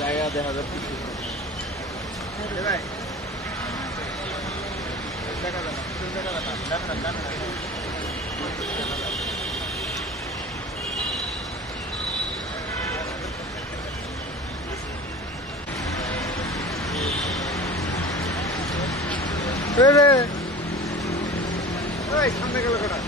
জায়গা দেখা যাচ্ছে সামনে গেল কটা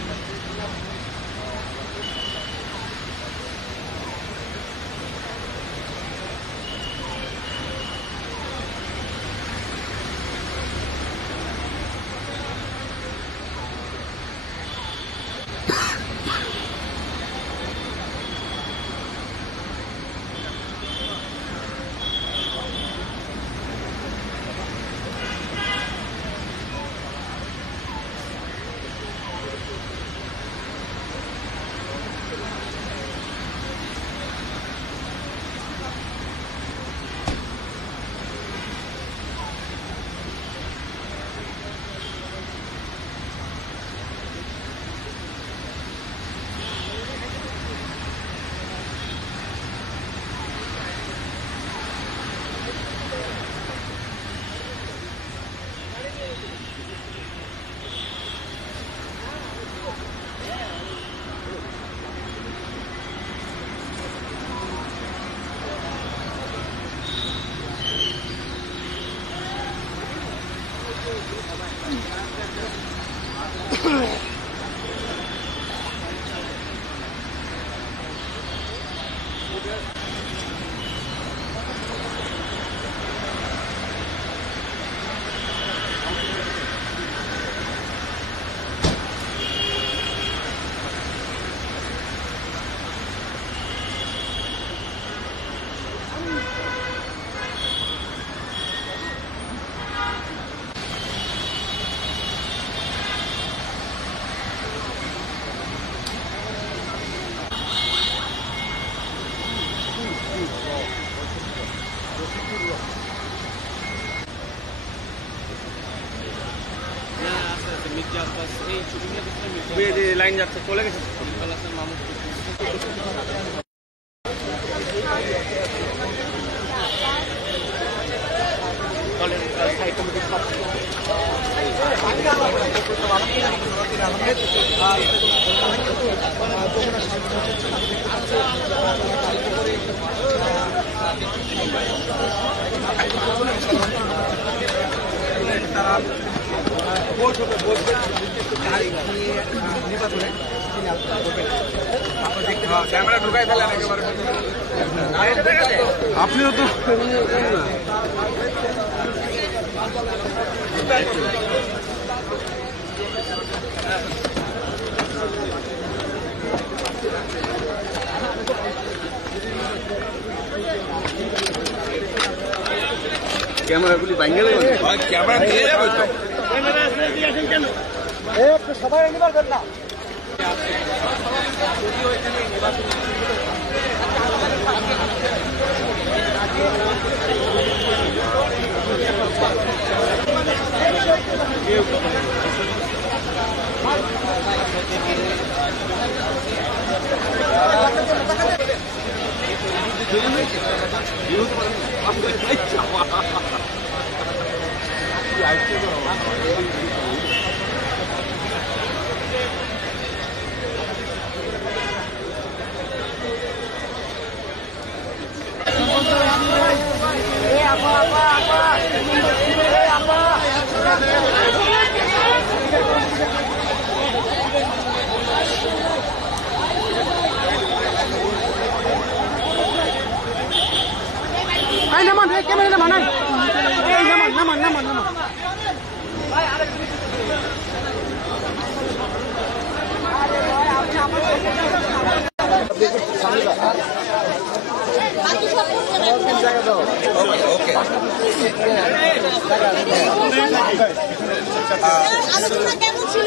লাইন যাচ্ছে চলে গেছে ক্যামেরা ঢুকাই ফেলেন একেবারে আপনিও তো ক্যামেরাগুলি ভাঙে যাবে ক্যামেরা দিয়ে যাবে তো একটু সবাই এনে পারবেন না naman, kamera naman ay. Naman. আলোচনা কেমন ছিল?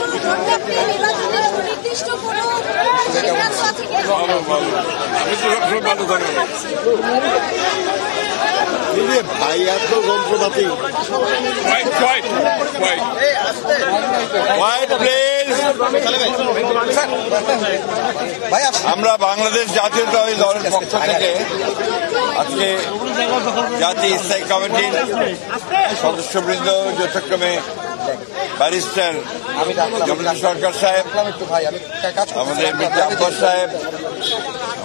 নির্বাচনের সুনির্দিষ্ট কোনো ভাই এত যন্ত্রপাতি হোয়াইট প্লেস আমরা বাংলাদেশ জাতীয়তাবাদী দলের পক্ষ থেকে আজকে জাতীয় স্থায়ী কমিটির সদস্যবৃন্দ যথাক্রমে ব্যারিস্টার জমির সরকার সাহেব, আমাদের মির্জা আব্বাস সাহেব,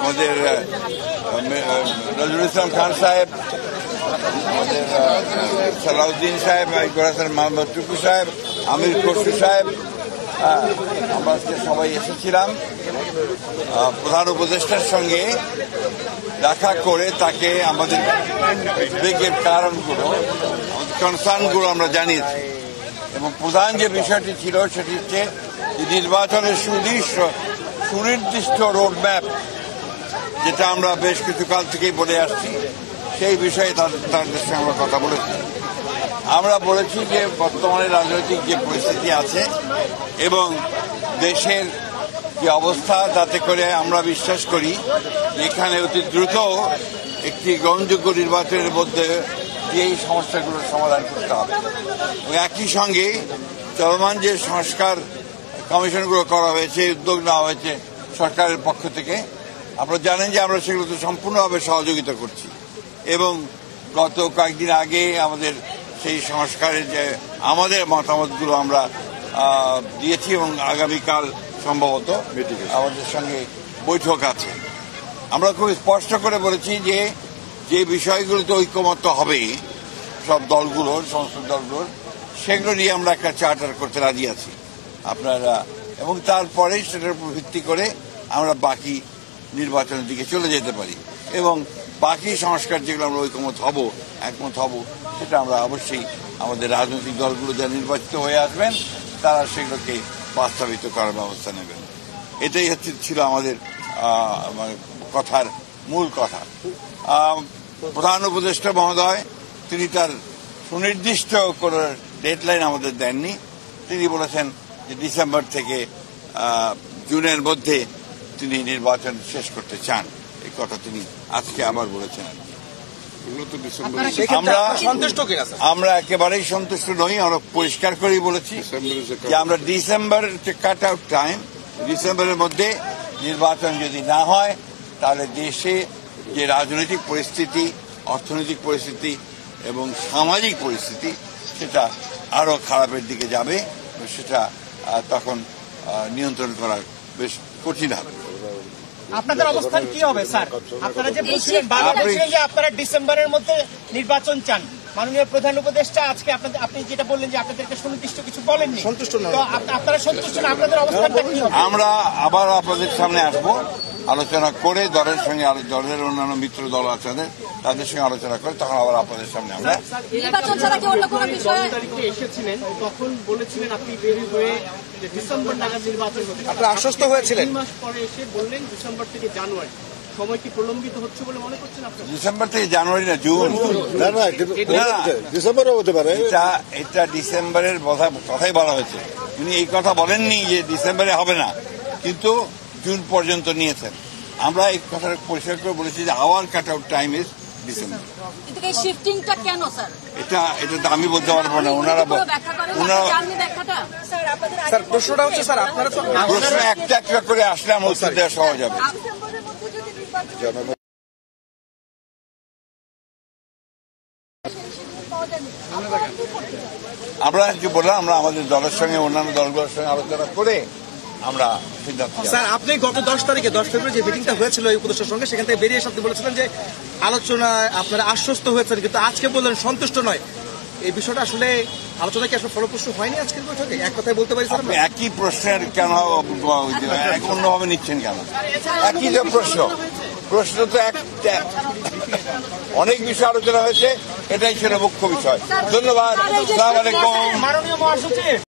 আমাদের নজরুল ইসলাম খান সাহেব, আমাদের সালাউদ্দিন সাহেব, মোহাম্মদ টুকু সাহেব, আমির খসরু সাহেব, আমরা আজকে সবাই এসেছিলাম প্রধান উপদেষ্টার সঙ্গে দেখা করে তাকে আমাদের উদ্বেগের কারণগুলো, কনসার্নগুলো আমরা জানিয়েছি। এবং প্রধান যে বিষয়টি ছিল সেটি হচ্ছে যে নির্বাচনের সুনির্দিষ্ট রোডম্যাপ, যেটা আমরা বেশ কিছু কাল থেকেই বলে আসছি, সেই বিষয়ে তাদের সঙ্গে আমরা কথা বলেছি। আমরা বলেছি যে বর্তমানে রাজনৈতিক যে পরিস্থিতি আছে এবং দেশের যে অবস্থা, তাতে করে আমরা বিশ্বাস করি এখানে অতি দ্রুত একটি গ্রহণযোগ্য নির্বাচনের মধ্যে এই সমস্যাগুলোর সমাধান করতে হবে। এবং একই সঙ্গে চলমান যে সংস্কার কমিশনগুলো করা হয়েছে, উদ্যোগ নেওয়া হয়েছে সরকারের পক্ষ থেকে, আপনারা জানেন যে আমরা সেগুলোতে সম্পূর্ণভাবে সহযোগিতা করছি। এবং গত কয়েকদিন আগে আমাদের সেই সংস্কারের যে আমাদের মতামতগুলো আমরা দিয়েছি এবং আগামীকাল সম্ভবত আমাদের সঙ্গে বৈঠক আছে। আমরা খুব স্পষ্ট করে বলেছি যে যে বিষয়গুলোতে ঐকমত্য হবে সব দলগুলোর, সংসদ দলগুলোর, সেগুলো নিয়ে আমরা একটা চার্টার করতে রাজি আছি আপনারা, এবং তারপরেই সেটার উপর ভিত্তি করে আমরা বাকি নির্বাচনের দিকে চলে যেতে পারি। এবং বাকি সংস্কার যেগুলো আমরা একমত হব, সেটা আমরা অবশ্যই আমাদের রাজনৈতিক দলগুলো যারা নির্বাচিত হয়ে আসবেন তারা সেগুলোকে বাস্তবায়িত করার ব্যবস্থা নেবেন। এটাই ছিল আমাদের কথার মূল কথা। প্রধান উপদেষ্টা মহোদয় তিনি তার সুনির্দিষ্ট কোনো ডেডলাইন আমাদের দেননি। তিনি বলেছেন যে ডিসেম্বর থেকে জুনের মধ্যে তিনি নির্বাচন শেষ করতে চান। এই কথা তিনি আজকে আবার বলেছেন। আমরা একেবারেই সন্তুষ্ট নই। আমরা পরিষ্কার করেই বলেছি যে আমরা ডিসেম্বর কাট আউট টাইম, ডিসেম্বরের মধ্যে নির্বাচন যদি না হয় তাহলে দেশে যে রাজনৈতিক পরিস্থিতি, অর্থনৈতিক পরিস্থিতি এবং সামাজিক পরিস্থিতি সেটা আরো খারাপের দিকে যাবে। সেটা তখন নিয়ন্ত্রণ করা বেশ কঠিন হবে। আপনাদের অবস্থান কি হবে স্যার? আপনারা যে বলছিলেন যে আপনারা ডিসেম্বরের মধ্যে নির্বাচন চান, মাননীয় প্রধান উপদেষ্টা আজকে আপনি যেটা বললেন যে আপনাদেরকে সুনির্দিষ্ট কিছু বলেননি, সন্তুষ্ট নন, আপনারা সন্তুষ্ট না, আপনাদের অবস্থানটা কি হবে? আমরা আবার আপনাদের সামনে আসবো, আলোচনা করে দলের সঙ্গে, দলের অন্যান্য মিত্র দল আছে তাদের সঙ্গে আলোচনা করে তখন আবার আপনাদের সামনে আমরা নির্বাচন ছাড়া কি অন্য কোনো বিষয়ে এসেছিলেন, তখন বলেছিলেন আপনি বেরিয়ে হয়ে ডিসেম্বর নাগাদ নির্বাচন হবে, আপনারা আশ্বস্ত হয়েছিলেন। 2 মাস পরে এসে বললেন ডিসেম্বর থেকে জানুয়ারি। সময় কি প্রলম্বিত হচ্ছে বলে মনে করছেন আপনারা? ডিসেম্বর থেকে জানুয়ারি না, জুন। ডিসেম্বরও হতে পারে। এটা ডিসেম্বরের কথাই বলা হয়েছে। উনি এই কথা বলেননি যে ডিসেম্বরে হবে না, কিন্তু জুন পর্যন্ত নিয়েছেন। আমরা এই কথা পরিষ্কার করে বলেছি যে hour cut out time is December. কিন্তু এই শিফটিংটা কেন স্যার? এটা তো আমি বলতে পারবো না, ওনারা স্যার প্রশ্নটা হচ্ছে স্যার আপনারা তো প্রশ্ন একটা একটা করে আসলে আমার উত্তর দেওয়া সহজ হবে। আমরা যে বললাম, আমরা আমাদের দলের সঙ্গে অন্যান্য দলগুলোর সঙ্গে আলোচনা করে আমরা সিদ্ধান্ত। স্যার আপনি গত 10 তারিখে 10 ফেব্রুয়ারি যে মিটিংটা হয়েছিল এই উপদেষ্টার সঙ্গে, সেখান থেকে বেরিয়ে এসে আপনি বলেছিলেন যে আলোচনায় আপনারা আশ্বস্ত হয়েছেন, কিন্তু আজকে বললেন সন্তুষ্ট নয়। এই বিষয়টা আসলে আলোচনা কি আসলে ফলপ্রসূ হয়নি আজকের বৈঠকে? এক কথায় বলতে পারি স্যার, একই প্রশ্নের কেন অন্যভাবে নিচ্ছেন কেন? একই যে প্রশ্ন তো একটা, অনেক বিষয় আলোচনা হয়েছে, এটাই ছিল মুখ্য বিষয়। ধন্যবাদ। আসসালামু আলাইকুম। মাননীয় মহাসচিব